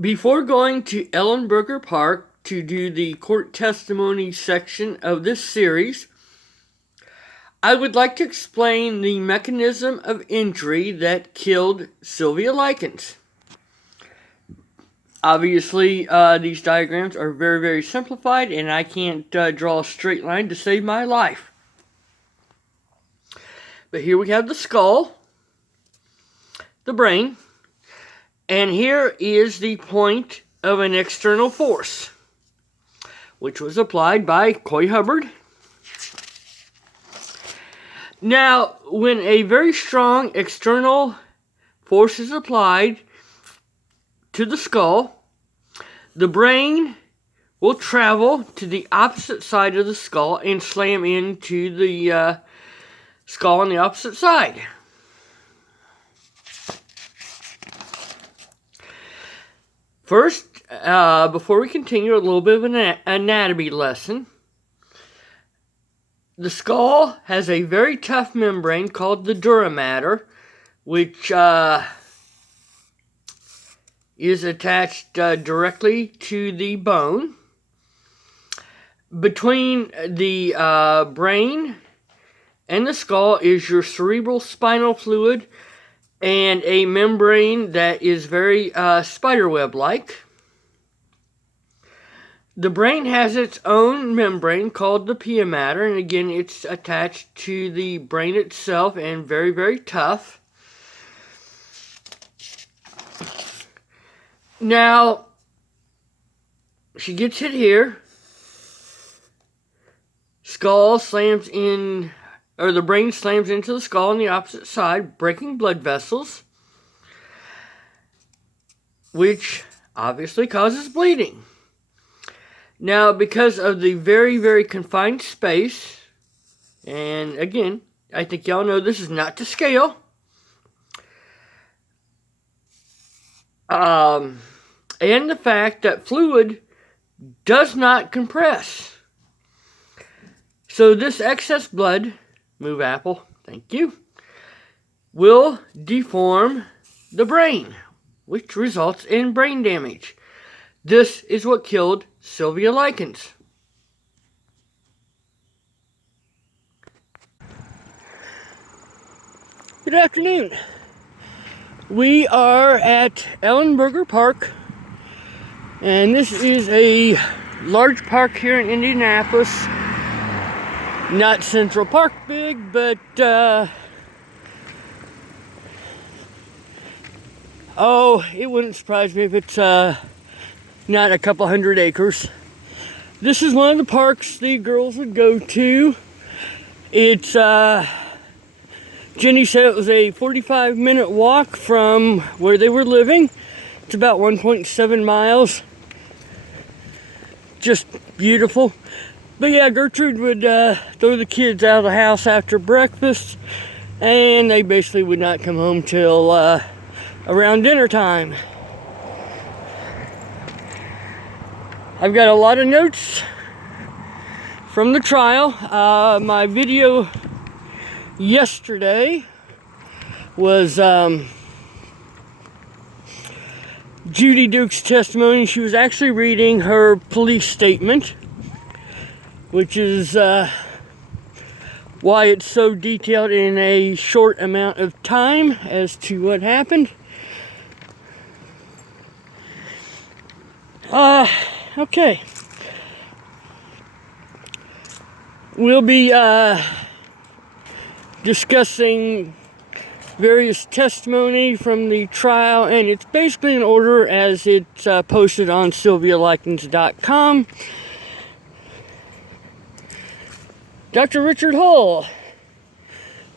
Before going to Ellenberger Park to do the court testimony section of this series, I would like to explain the mechanism of injury that killed Sylvia Likens. Obviously, these diagrams are very, very simplified, and I can't draw a straight line to save my life. But here we have the skull, the brain, and here is the point of an external force, which was applied by Coy Hubbard. Now, when a very strong external force is applied to the skull, the brain will travel to the opposite side of the skull and slam into the skull on the opposite side. First, before we continue, a little bit of an anatomy lesson. The skull has a very tough membrane called the dura mater, which is attached directly to the bone. Between the brain and the skull is your cerebral spinal fluid and a membrane that is very spiderweb-like. The brain has its own membrane called the pia mater, and again, it's attached to the brain itself and very, very tough. Now, she gets hit here. Skull slams in, or the brain slams into the skull on the opposite side, breaking blood vessels, which obviously causes bleeding. Now, because of the very, very confined space, and again, I think y'all know this is not to scale, and the fact that fluid does not compress. So this excess blood, move apple, thank you, will deform the brain, which results in brain damage. This is what killed Sylvia Likens. Good afternoon. We are at Ellenberger Park, and this is a large park here in Indianapolis. Not Central Park big, but it wouldn't surprise me if it's not a couple hundred acres. This is one of the parks the girls would go to. It's Jenny said it was a 45-minute walk from where they were living. It's about 1.7 miles. Just beautiful. But yeah, Gertrude would throw the kids out of the house after breakfast, and they basically would not come home till around dinner time. I've got a lot of notes from the trial. My video yesterday was Judy Duke's testimony. She was actually reading her police statement, which is why it's so detailed in a short amount of time as to what happened. Okay. We'll be discussing various testimony from the trial, and it's basically in order as it's posted on sylvialikens.com. Dr. Richard Hull,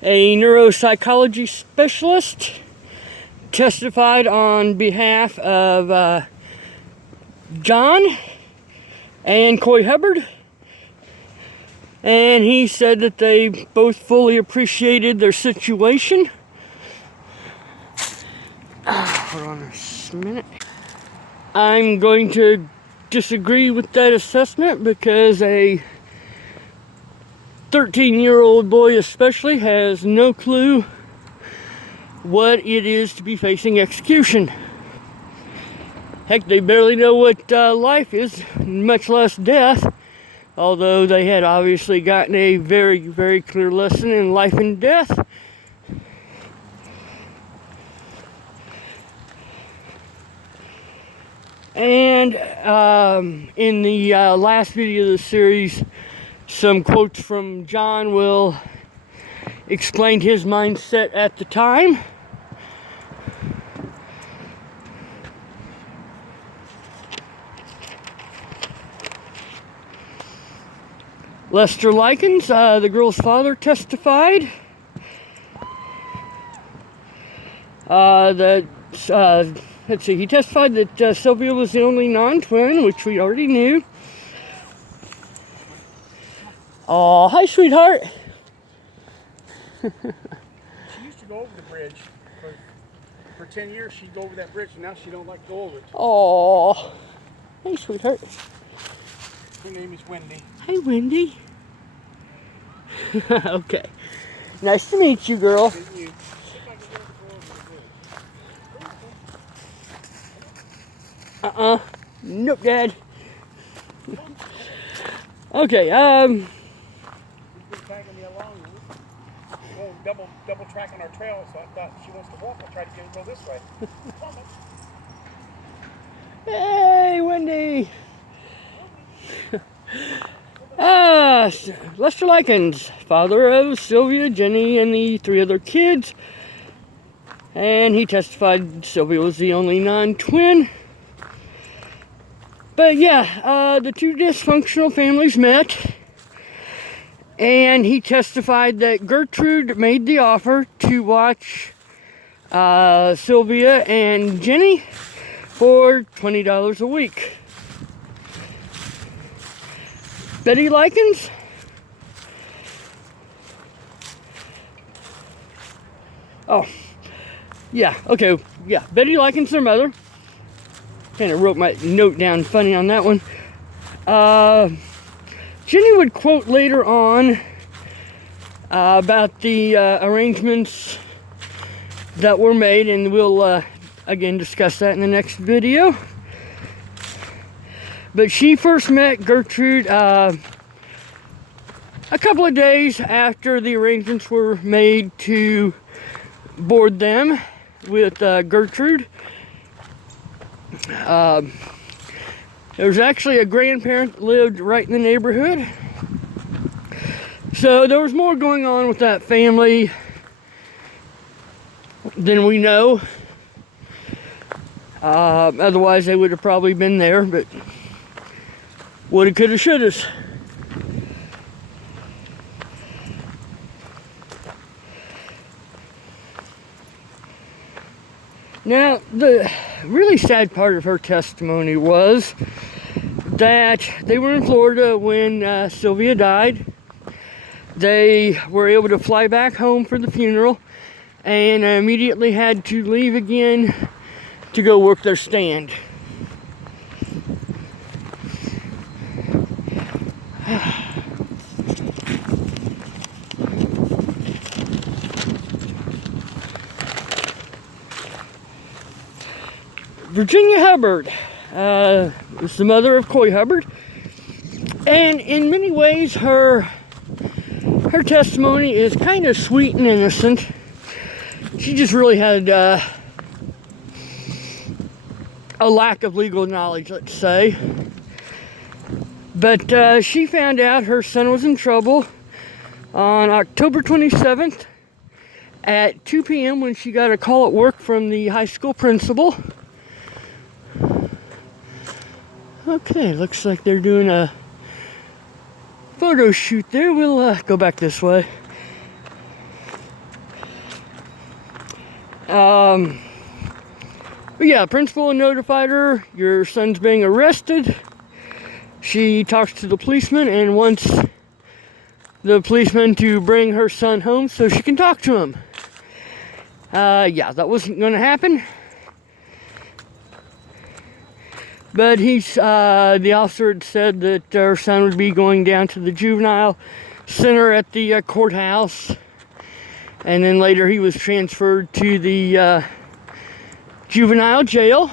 a neuropsychology specialist, testified on behalf of John and Coy Hubbard, and he said that they both fully appreciated their situation. Hold on a minute. I'm going to disagree with that assessment because a 13-year-old boy especially has no clue what it is to be facing execution. Heck, they barely know what life is, much less death. Although they had obviously gotten a very, very clear lesson in life and death. And in the last video of the series, some quotes from John will explain his mindset at the time. Lester Likens, the girl's father, testified that, let's see, he testified that Sylvia was the only non-twin, which we already knew. Oh, hi, sweetheart. She used to go over the bridge. For 10 years, she'd go over that bridge, and now she don't like to go over it. Oh, hey, sweetheart. Her name is Wendy. Hi, Wendy. Okay. Nice to meet you, girl. Nope, Dad. Okay, He's been tagging me along. We're going double track on our trail, so I thought she wants to walk. I tried to get her to go this way. hey, Wendy. Lester Likens, father of Sylvia, Jenny, and the 3 other kids. And he testified Sylvia was the only non-twin. But yeah, the 2 dysfunctional families met. And he testified that Gertrude made the offer to watch Sylvia and Jenny for $20 a week. Betty Likens? Oh, yeah, okay, yeah, Betty Likens, their mother. Kind of wrote my note down funny on that one. Jenny would quote later on about the arrangements that were made, and we'll again discuss that in the next video. But she first met Gertrude a couple of days after the arrangements were made to board them with Gertrude. There was actually a grandparent that lived right in the neighborhood. So there was more going on with that family than we know. Otherwise they would have probably been there, but woulda, coulda, shouldas. Now, the really sad part of her testimony was that they were in Florida when Sylvia died. They were able to fly back home for the funeral and immediately had to leave again to go work their stand. Virginia Hubbard is the mother of Coy Hubbard, and in many ways her testimony is kind of sweet and innocent. She just really had a lack of legal knowledge, let's say. But she found out her son was in trouble on October 27th at 2 p.m. when she got a call at work from the high school principal. Okay, looks like they're doing a photo shoot there. We'll go back this way. But yeah, principal notified her, your son's being arrested. She talks to the policeman and wants the policeman to bring her son home so she can talk to him. Yeah, that wasn't going to happen. But the officer had said that her son would be going down to the juvenile center at the courthouse. And then later he was transferred to the juvenile jail.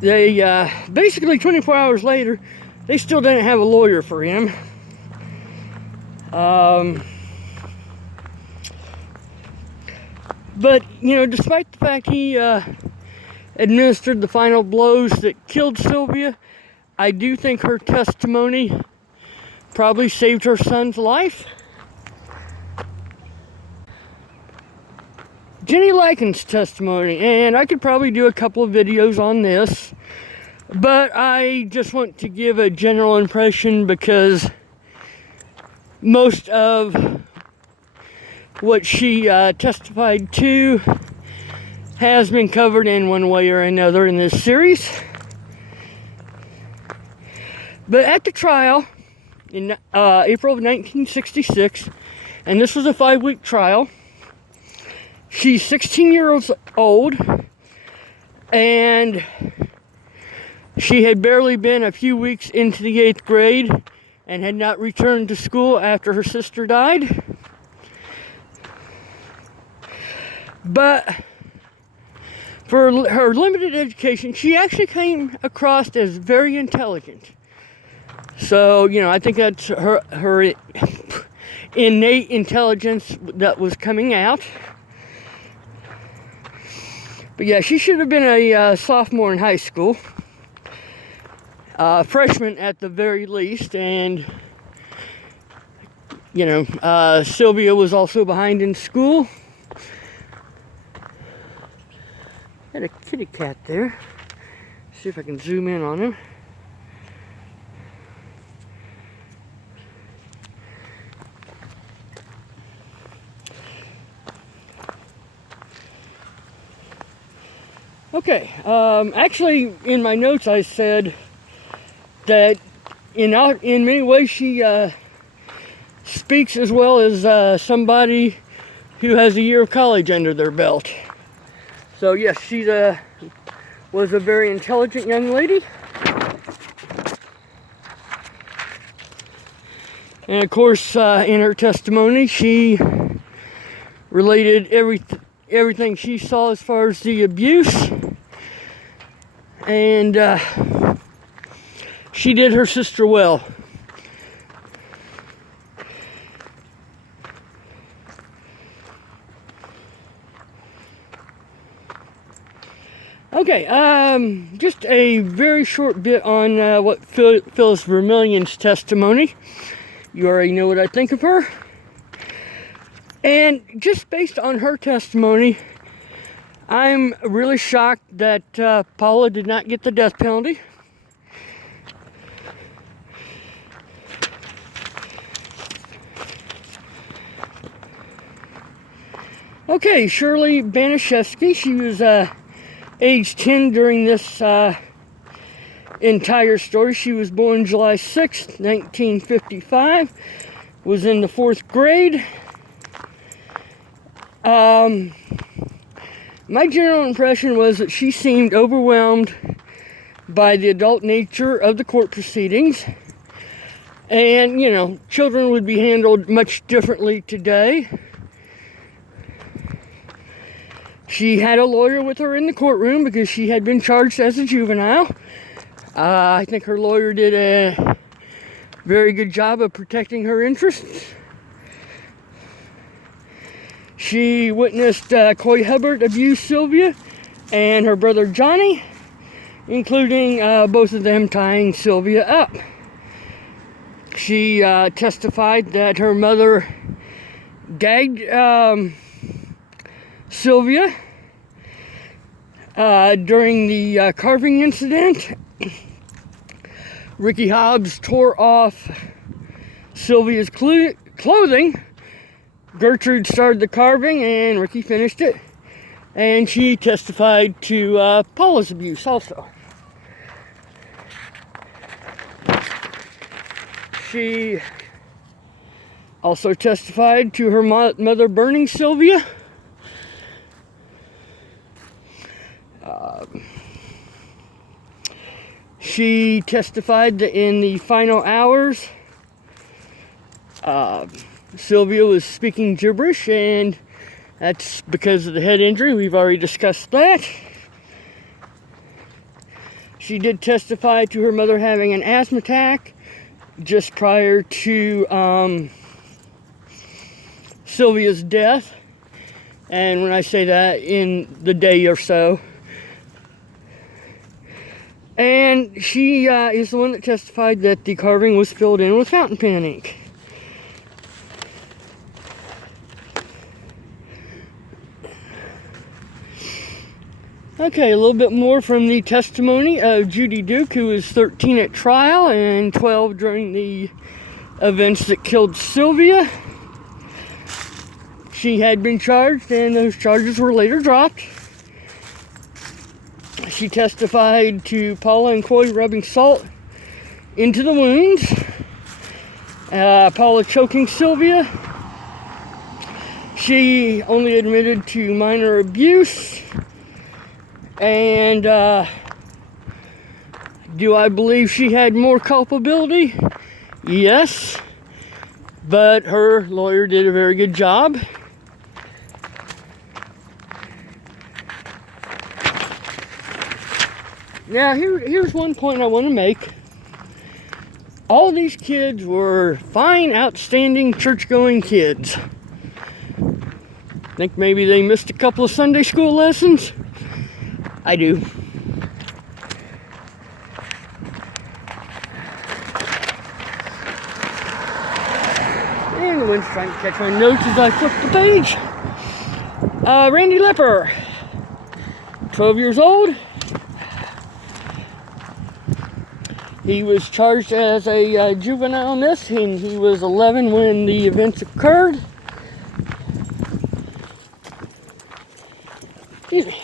they basically 24 hours later, they still didn't have a lawyer for him. But, you know, despite the fact he administered the final blows that killed Sylvia, I do think her testimony probably saved her son's life. Jenny Likens' testimony, and I could probably do a couple of videos on this, but I just want to give a general impression because most of what she testified to has been covered in one way or another in this series. But at the trial in April of 1966, and this was a 5-week trial, she's 16 years old, and she had barely been a few weeks into the 8th grade and had not returned to school after her sister died. But for her limited education, she actually came across as very intelligent. So, you know, I think that's her innate intelligence that was coming out. But yeah, she should have been a sophomore in high school. Freshman at the very least. And, you know, Sylvia was also behind in school. Had a kitty cat there. See if I can zoom in on him. Okay, actually in my notes I said that in many ways she speaks as well as somebody who has a year of college under their belt. So yes, she was a very intelligent young lady. And of course, in her testimony, she related everything she saw as far as the abuse. And she did her sister well. Okay, just a very short bit on what Phyllis Vermillion's testimony. You already know what I think of her. And just based on her testimony, I'm really shocked that Paula did not get the death penalty. Okay, Shirley Baniszewski, she was age 10 during this entire story. She was born July 6th, 1955, was in the 4th grade. My general impression was that she seemed overwhelmed by the adult nature of the court proceedings. And, you know, children would be handled much differently today. She had a lawyer with her in the courtroom because she had been charged as a juvenile. I think her lawyer did a very good job of protecting her interests. She witnessed Coy Hubbard abuse Sylvia and her brother Johnny, including both of them tying Sylvia up. She testified that her mother gagged Sylvia during the carving incident. Ricky Hobbs tore off Sylvia's clothing. Gertrude started the carving and Ricky finished it. And she testified to Paula's abuse also. She also testified to her mother burning Sylvia. She testified that in the final hours, Sylvia was speaking gibberish, and that's because of the head injury. We've already discussed that. She did testify to her mother having an asthma attack just prior to Sylvia's death. And when I say that, in the day or so. And she is the one that testified that the carving was filled in with fountain pen ink. Okay, a little bit more from the testimony of Judy Duke, who was 13 at trial and 12 during the events that killed Sylvia. She had been charged, and those charges were later dropped. She testified to Paula and Coy rubbing salt into the wounds, Paula choking Sylvia. She only admitted to minor abuse. And do I believe she had more culpability? Yes. But her lawyer did a very good job. Now, here's one point I want to make. All these kids were fine, outstanding, church-going kids. Think maybe they missed a couple of Sunday school lessons? I do. And the wind's trying to catch my notes as I flip the page. Randy Lepper, 12 years old. He was charged as a juvenile in this, and he was 11 when the events occurred. Excuse me.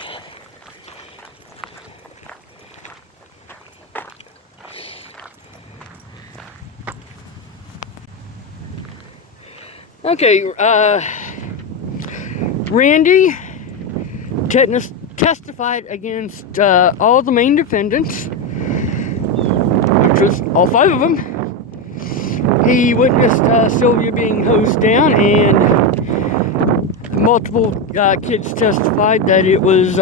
Okay, Randy testified against all the main defendants, which was all 5 of them. He witnessed Sylvia being hosed down, and multiple kids testified that it was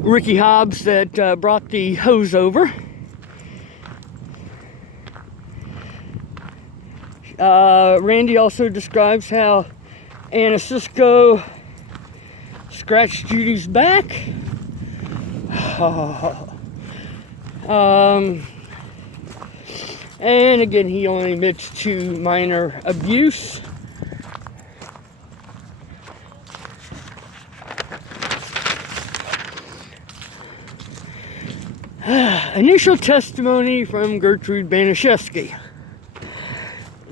Ricky Hobbs that brought the hose over. Randy also describes how Anna Cisco scratched Judy's back. And again, he only admits to minor abuse. Initial testimony from Gertrude Baniszewski.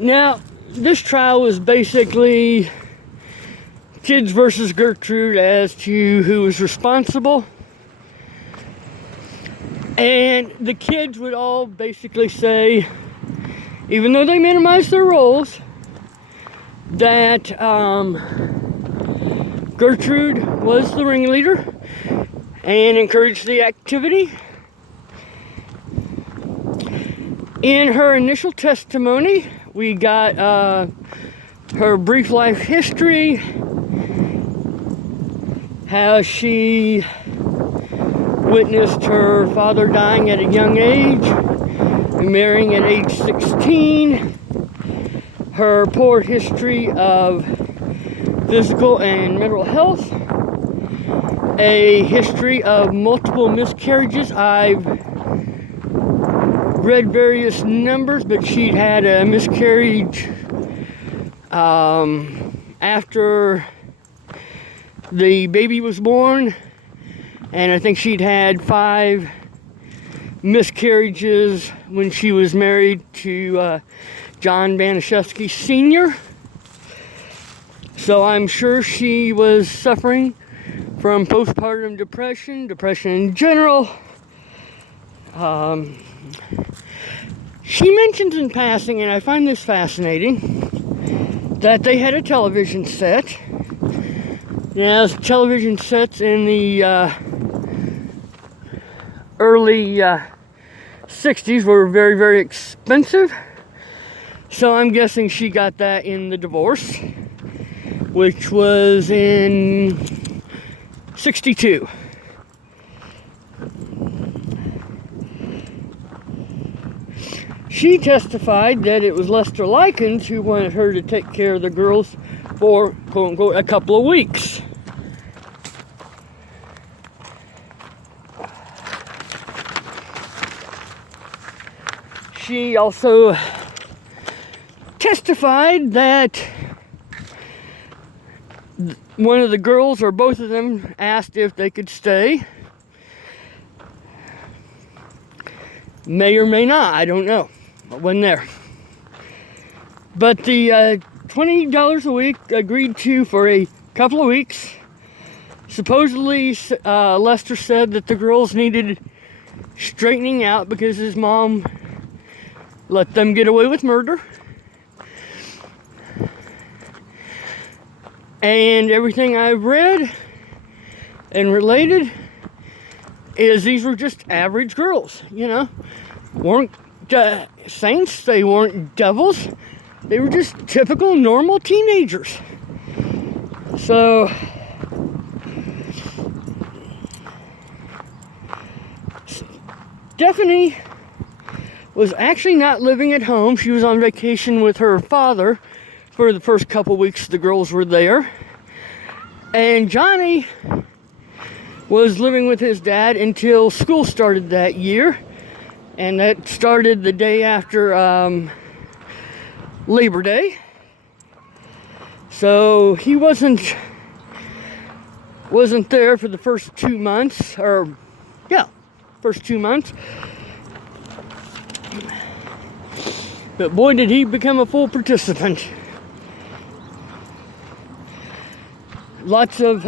Now, this trial was basically kids versus Gertrude as to who was responsible. And the kids would all basically say, even though they minimized their roles, that Gertrude was the ringleader and encouraged the activity. In her initial testimony, we got her brief life history, how she witnessed her father dying at a young age, marrying at age 16, her poor history of physical and mental health, a history of multiple miscarriages. I've read various numbers, but she'd had a miscarriage after the baby was born, and I think she'd had 5 miscarriages when she was married to John Baniszewski Sr. So I'm sure she was suffering from postpartum depression in general. She mentions in passing, and I find this fascinating, that they had a television set. Now, television sets in the early 60s were very, very expensive. So I'm guessing she got that in the divorce, which was in 62. She testified that it was Lester Likens who wanted her to take care of the girls for, quote unquote, a couple of weeks. She also testified that one of the girls, or both of them, asked if they could stay. May or may not, I don't know. I wasn't there. But the $20 a week agreed to for a couple of weeks. Supposedly, Lester said that the girls needed straightening out because his mom let them get away with murder. And everything I've read and related is these were just average girls, you know. Weren't saints, they weren't devils. They were just typical, normal teenagers. So, Stephanie was actually not living at home. She was on vacation with her father for the first couple weeks the girls were there. And Johnny was living with his dad until school started that year. And that started the day after Labor Day. So he wasn't there for the first 2 months, first 2 months. But boy, did he become a full participant. Lots of